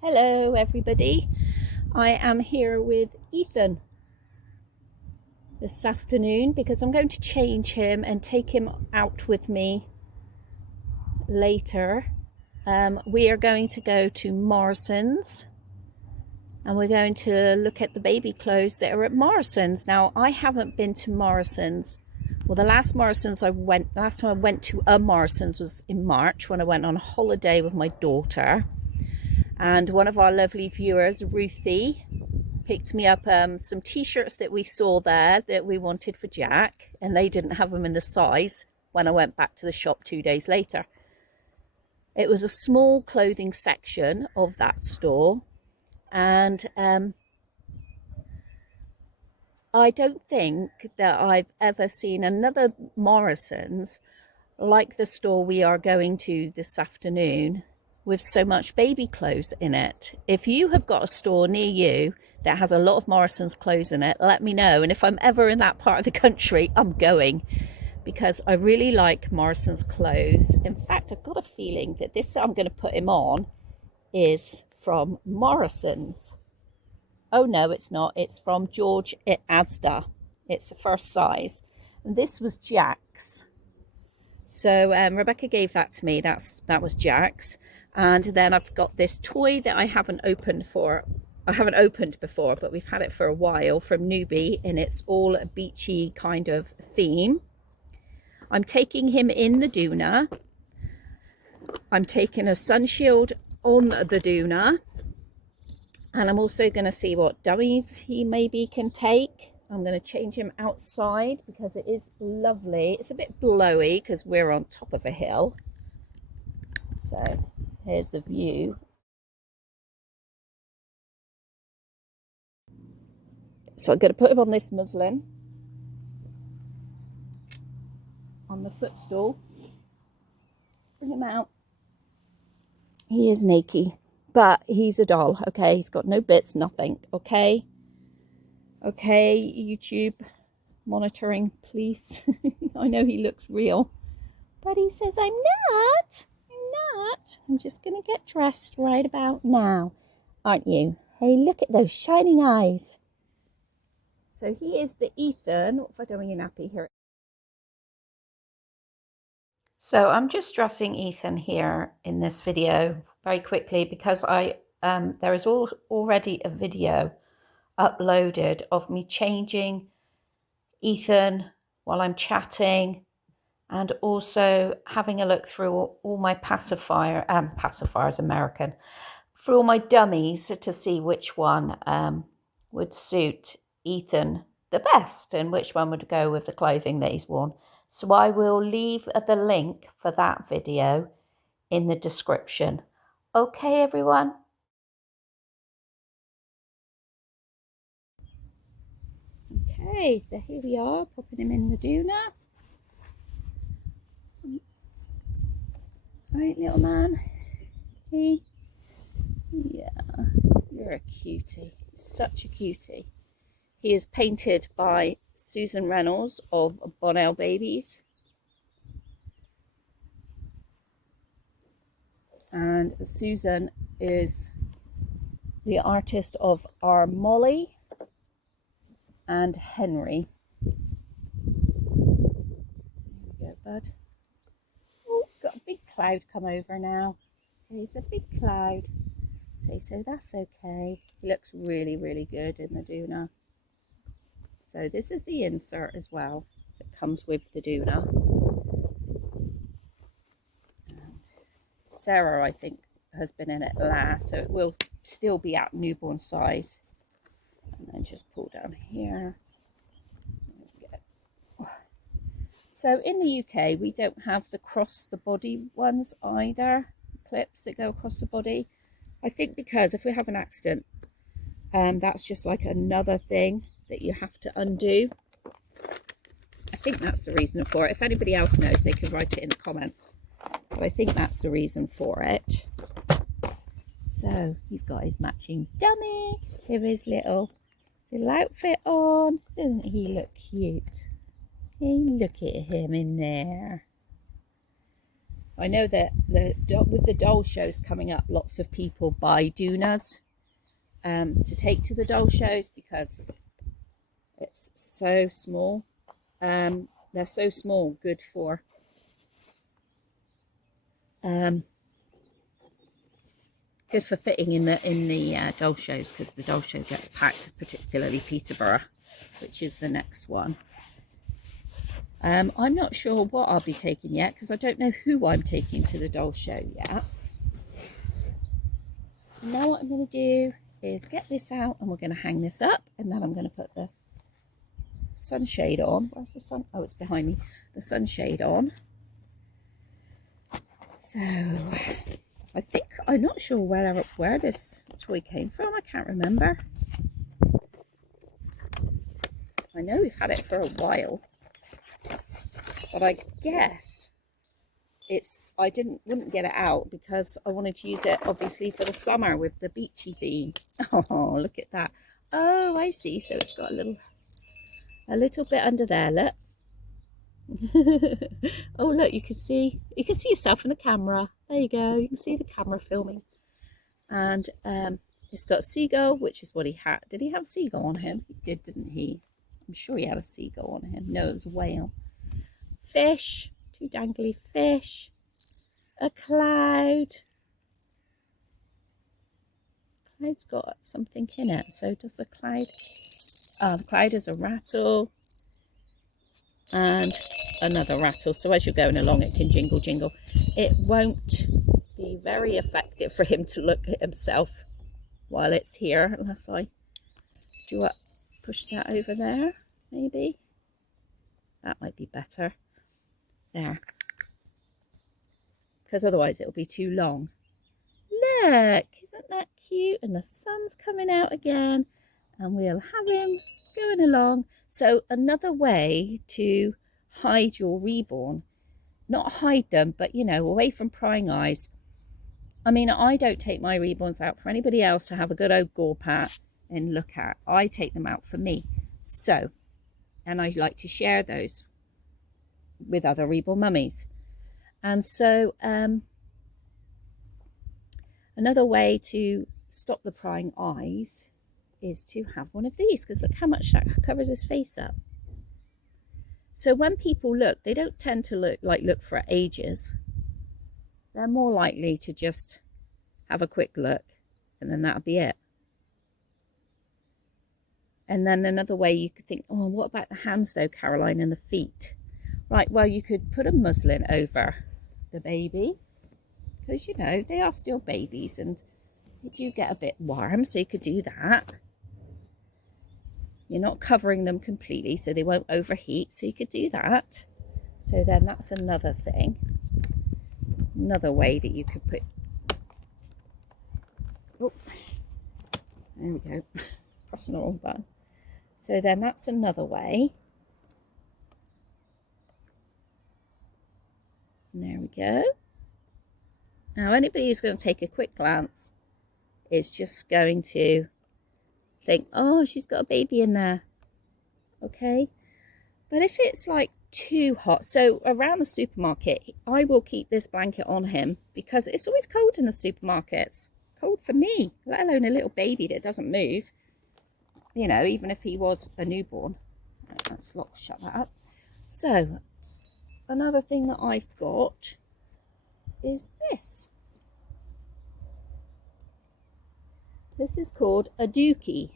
Hello everybody, I am here with Ethon this afternoon because I'm going to change him and take him out with me later. We are going to go to Morrison's and we're going to look at the baby clothes that are at Morrison's. Now, I haven't been to Morrison's. Well, the last time I went to a Morrison's was in March when I went on a holiday with my daughter. And one of our lovely viewers, Ruthie, picked me up some t-shirts that we saw there that we wanted for Jack, and they didn't have them in the size when I went back to the shop 2 days later. It was a small clothing section of that store, and I don't think that I've ever seen another Morrison's like the store we are going to this afternoon, with so much baby clothes in it. If you have got a store near you that has a lot of Morrison's clothes in it, let me know. And if I'm ever in that part of the country, I'm going, because I really like Morrison's clothes. In fact, I've got a feeling that this I'm going to put him on is from Morrison's. Oh no, it's not. It's from George at Asda. It's the first size. And this was Jack's. So Rebecca gave that to me. That was Jack's. And then I've got this toy that I haven't opened before, but we've had it for a while, from Newbie, and it's all a beachy kind of theme. I'm taking him in the Doona. I'm taking a sun shield on the Doona. And I'm also going to see what dummies he maybe can take. I'm going to change him outside because it is lovely. It's a bit blowy because we're on top of a hill. So here's the view. So I'm going to put him on this muslin on the footstool. Bring him out. He is naked, but he's a doll, okay? He's got no bits, nothing, okay? Okay, YouTube monitoring, please. I know he looks real, but he says, I'm not. I'm just going to get dressed right about now, aren't you? Hey, look at those shining eyes. So he is the Ethon. What if I don't want your nappy here? So I'm just dressing Ethon here in this video very quickly because there is already a video uploaded of me changing Ethon while I'm chatting, and also having a look through all my pacifiers, American, through all my dummies to see which one would suit Ethon the best and which one would go with the clothing that he's worn. So I will leave the link for that video in the description. Okay, everyone? Okay, so here we are, popping him in the Doona. Right, little man. Hey. Yeah, you're a cutie. Such a cutie. He is painted by Susan Reynolds of Bonnell Babies. And Susan is the artist of our Molly and Henry. There you go, bud. Oh, got a big cloud come over now. So he's a big cloud. So that's okay. He looks really, really good in the Doona. So this is the insert as well that comes with the Doona. And Sarah, I think, has been in it last, so it will still be at newborn size. And then just pull down here. So in the UK, we don't have the cross the body ones either, clips that go across the body. I think because if we have an accident, that's just like another thing that you have to undo. I think that's the reason for it. If anybody else knows, they can write it in the comments. But I think that's the reason for it. So he's got his matching dummy with his little outfit on. Doesn't he look cute? Hey, look at him in there. I know that with the doll shows coming up, lots of people buy Doonas to take to the doll shows because it's so small. They're so small, good for fitting in the doll shows, because the doll show gets packed, particularly Peterborough, which is the next one. I'm not sure what I'll be taking yet, because I don't know who I'm taking to the doll show yet. Now what I'm going to do is get this out, and we're going to hang this up, and then I'm going to put the sunshade on. Where's the sun? Oh, it's behind me. The sunshade on. So I'm not sure where this toy came from. I can't remember. I know we've had it for a while, but I guess I wouldn't get it out because I wanted to use it obviously for the summer with the beachy theme. Oh, look at that. Oh, I see. So it's got a little bit under there, look. Oh, look, you can see yourself in the camera. There you go. You can see the camera filming. And it's got seagull, which is what he had. Did he have a seagull on him? He did, didn't he? I'm sure he had a seagull on him. No, it was a whale. Fish, 2 dangly fish, a cloud. Cloud's got something in it. So does the cloud. The cloud is a rattle. And another rattle. So as you're going along, it can jingle, jingle. It won't be very effective for him to look at himself while it's here, unless I push that over there, maybe. That might be better. There. Because otherwise it'll be too long. Look, isn't that cute? And the sun's coming out again, and we'll have him going along. So another way to hide your reborn, not hide them, but you know, away from prying eyes. I mean, I don't take my reborns out for anybody else to have a good old gore pat and look at. I take them out for me. So, and I like to share those with other reborn mummies. And so another way to stop the prying eyes is to have one of these, because look how much that covers his face up. So when people look, they don't tend to look for ages. They're more likely to just have a quick look, and then that'll be it. And then another way you could think, oh, what about the hands though, Caroline, and the feet? Right, well, you could put a muslin over the baby, because, you know, they are still babies and they do get a bit warm, so you could do that. You're not covering them completely, so they won't overheat, so you could do that. So then that's another thing. Another way that you could put... Oh, there we go. Pressing the wrong button. So then that's another way. And there we go. Now anybody who's going to take a quick glance is just going to think, oh, she's got a baby in there. Okay. But if it's like too hot, so around the supermarket, I will keep this blanket on him because it's always cold in the supermarkets. Cold for me, let alone a little baby that doesn't move. You know, even if he was a newborn. Let's shut that up. So another thing that I've got is this. This is called a dookie.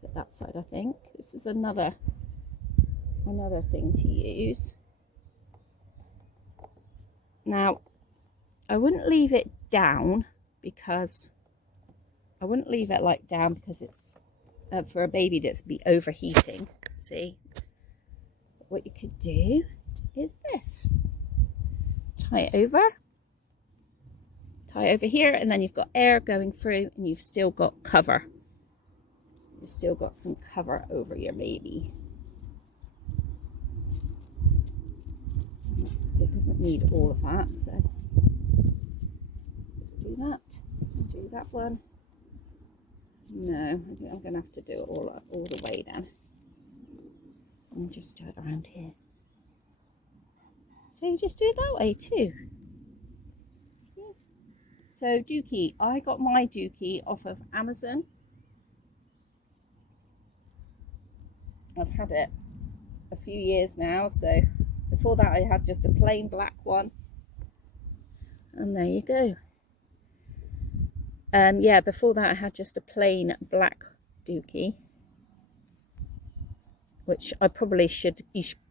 Put that side, I think. This is another thing to use. Now, I wouldn't leave it down because it's for a baby that's be overheating. See, what you could do is this: tie it over here, and then you've got air going through, and you've still got cover. You've still got some cover over your baby. It doesn't need all of that, so let's do that. Do that one. No, I'm going to have to do it all the way then. I'll just do it around here. So you just do it that way too. See? So Dookie, I got my Dookie off of Amazon. I've had it a few years now, so before that I had just a plain black one. And there you go. Yeah, before that I had just a plain black Dookie, which I probably should,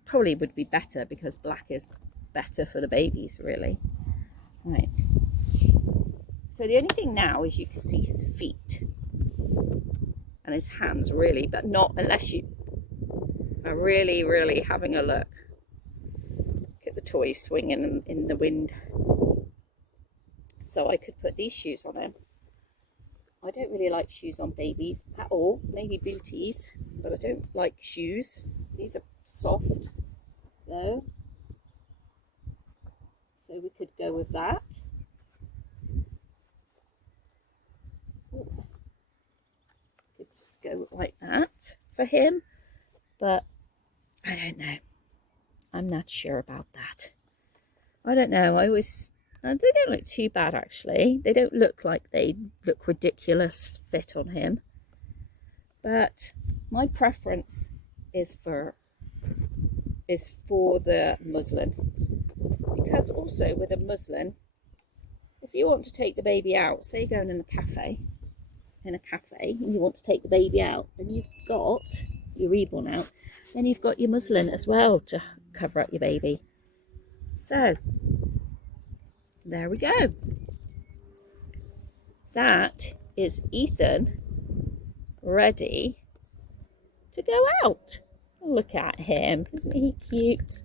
probably would be better because black is better for the babies, really. Right. So the only thing now is you can see his feet and his hands, really, but not unless you are really, really having a look. Look at the toys swinging in the wind. So I could put these shoes on him. I don't really like shoes on babies at all, maybe booties, but I don't like shoes. These are soft though, so we could go with that. Could just go like that for him, but I don't know. I'm not sure about that. I don't know. They don't look too bad actually. They don't look like they look ridiculous fit on him. But my preference is for the muslin. Because also with a muslin, if you want to take the baby out, say you're going in a cafe, and you want to take the baby out and you've got your Reborn out, then you've got your muslin as well to cover up your baby. So there we go. That is Ethon ready to go out. Look at him, isn't he cute?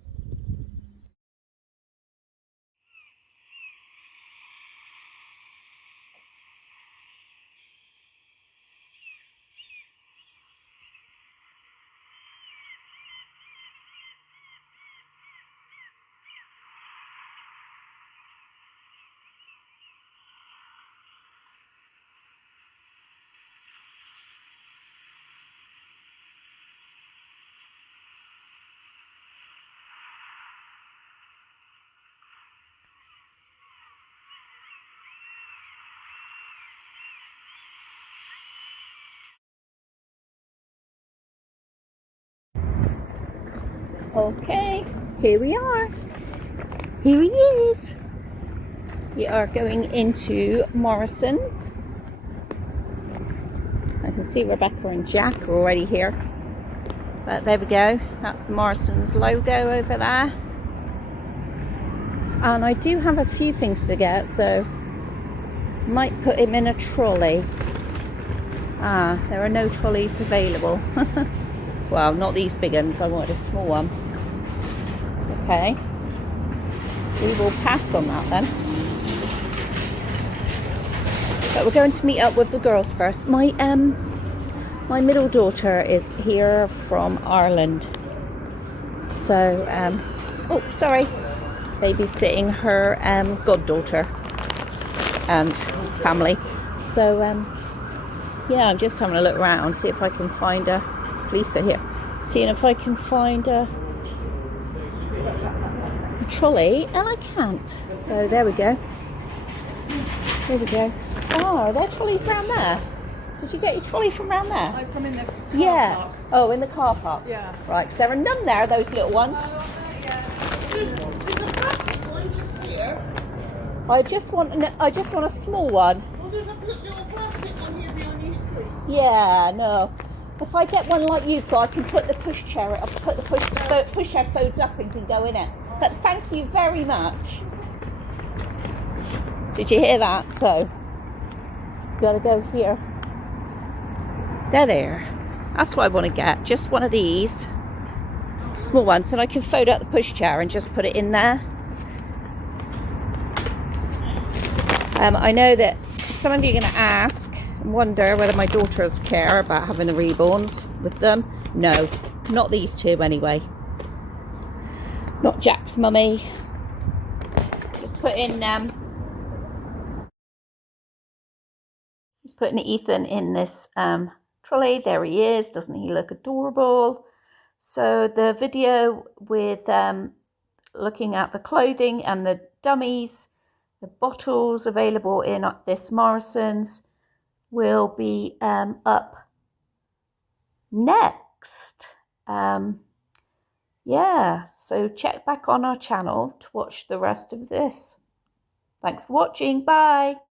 Okay, here we are. Here he is. We are going into Morrison's. I can see Rebecca and Jack are already here. But there we go. That's the Morrison's logo over there. And I do have a few things to get, so might put him in a trolley. There are no trolleys available. Well, not these big ones. I wanted a small one. Okay. We will pass on that then. But we're going to meet up with the girls first. My middle daughter is here from Ireland. So, oh, sorry. Babysitting her goddaughter and family. So, yeah, I'm just having a look around, see if I can find a... Police are here. Seeing if I can find a trolley, and I can't. So there we go. There we go. Oh, are there trolleys around there? Did you get your trolley from around there? Like from in the car park. Oh, in the car park. Yeah. Right, because there are none there, those little ones. Yeah. There's a plastic one just here. I just want a small one. Well, there's a little plastic one here behind these trees. Yeah, no. If I get one like you've got, I can put the pushchair. I'll put the pushchair folds up and can go in it. But thank you very much. Did you hear that? So, gotta go here. There. That's what I want to get. Just one of these small ones, and I can fold out the pushchair and just put it in there. I know that some of you are going to ask and wonder whether my daughters care about having the Reborns with them. No, not these two anyway. Not Jack's mummy. Just put in Just putting Ethon in this trolley. There he is. Doesn't he look adorable? So the video with looking at the clothing and the dummies, the bottles available in this Morrison's will be up next. Yeah, so check back on our channel to watch the rest of this. Thanks for watching. Bye.